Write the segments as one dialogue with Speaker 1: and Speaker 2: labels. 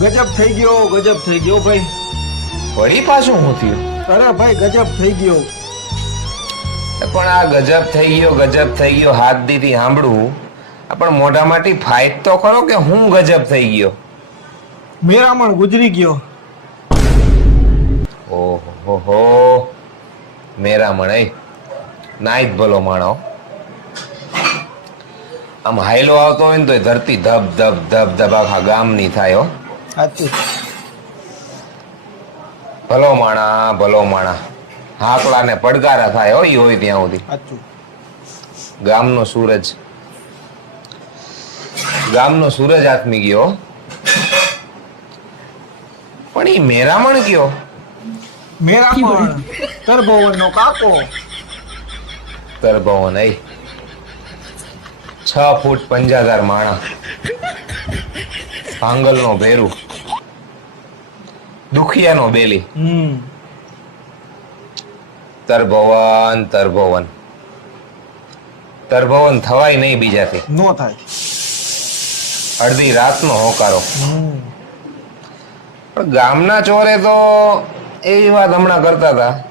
Speaker 1: ગજબ થઈ ગયો ગજબ થઈ ગયો ભાઈ.
Speaker 2: વળી પાછું હું થયું?
Speaker 1: અરે ભાઈ ગજબ થઈ ગયો.
Speaker 2: પણ આ ગજબ થઈ ગયો ગજબ થઈ ગયો હાથ દીધી સાંભળવું પણ મોઢામાંથી ફાઇટ તો ખરો કે હું ગજબ થઈ ગયો?
Speaker 1: મેરામણ ગુજરી ગયો.
Speaker 2: ઓહો હો. મેરામણ એ. નાઈત ભલો માણો. આમ હાયલો આવતો હોય ને તો ધરતી ધબ ધબ ધબ ધબ આખા ગામની થાય હો.
Speaker 1: સાચું
Speaker 2: ભલો માણા ભલો માણા. હાકલા ને પડકારા થાય હોય હોય ત્યાં સુધી.
Speaker 1: સાચું.
Speaker 2: ગામનો સૂરજ. ગામનો સૂરજ આત્મી ગયો. પણ એ મેરામણ ગયો.
Speaker 1: મેરામણ. તરભવન નો કાકો.
Speaker 2: તરભવન એ. છ ફૂટ પંજાધાર માણા. ભાંગલનો ભેરું. દુખિયાનો બેલી તરભવન તરભવન. તરભવન થવાય નહીં બીજાથી.
Speaker 1: નો થાય.
Speaker 2: અડધી રાતનો હોકારો. પણ ગામના ચોરે તો એવી વાત હમણાં કરતા હતા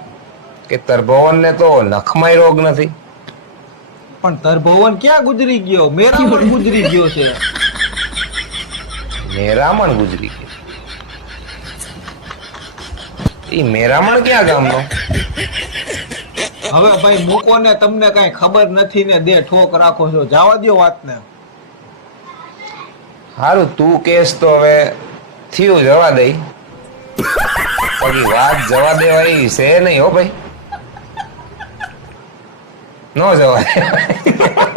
Speaker 2: કે તરભવનને તો નખમાય રોગ નથી.
Speaker 1: પણ તરભવન ક્યાં ગુજરી ગયો? મેરામણ ગુજરી ગયો છે.
Speaker 2: મેરામણ ગુજરી ગયો ઈ મેરામણ ક્યાં ગામનો?
Speaker 1: હવે ભાઈ મૂકો ને તમને કઈ ખબર નથી ને દે ઠોક રાખો છો. જવા દો વાતને.
Speaker 2: હારું તું કેસ તો હવે થયું જવા દઈ. બાકી વાત જવા દેવાય છે નહીં હો ભાઈ. ન જવા દે